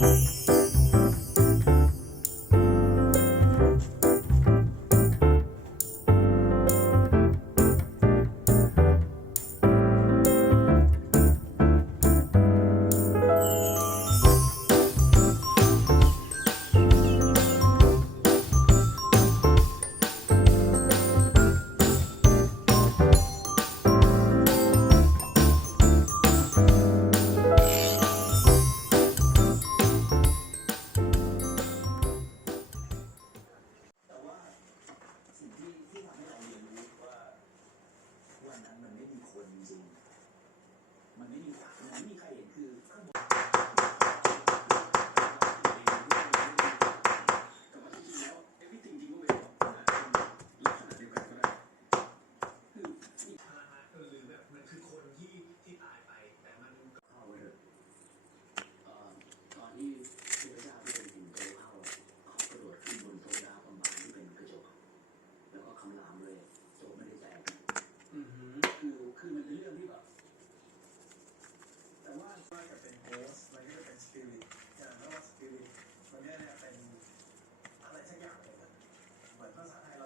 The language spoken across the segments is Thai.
you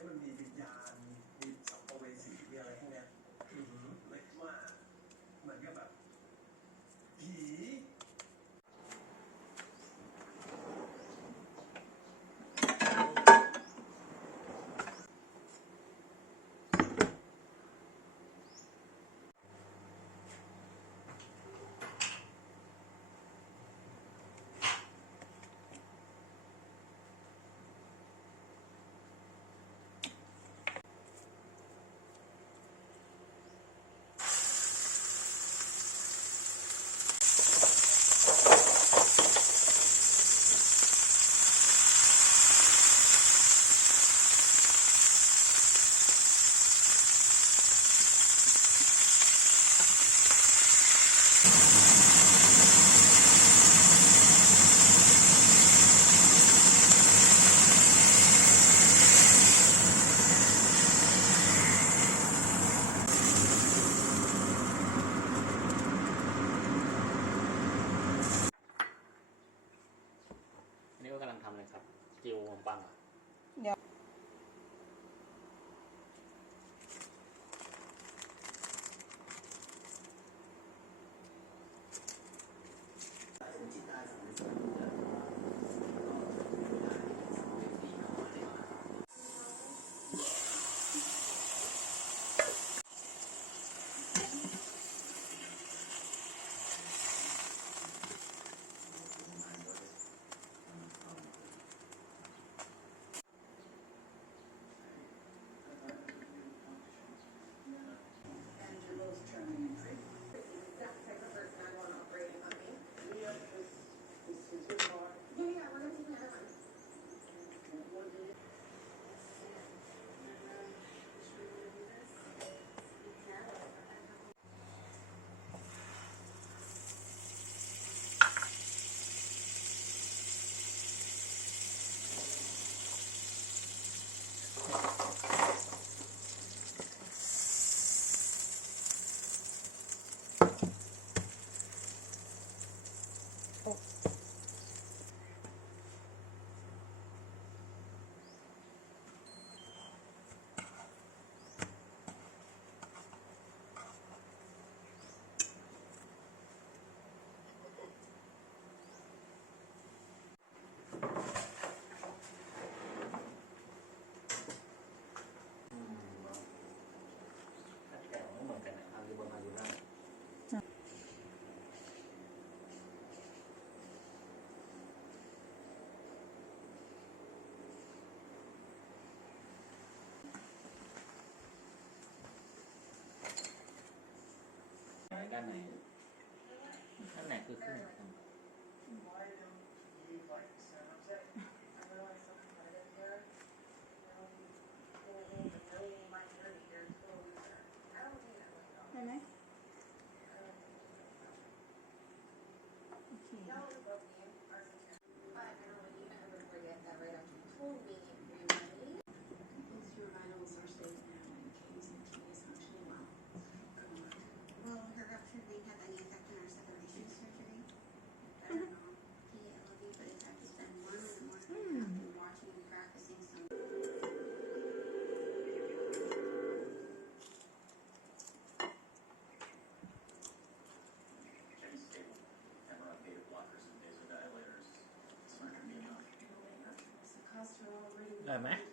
human ด้านไหนด้านไหนคือขึ้นโอเค Batman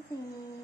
gì?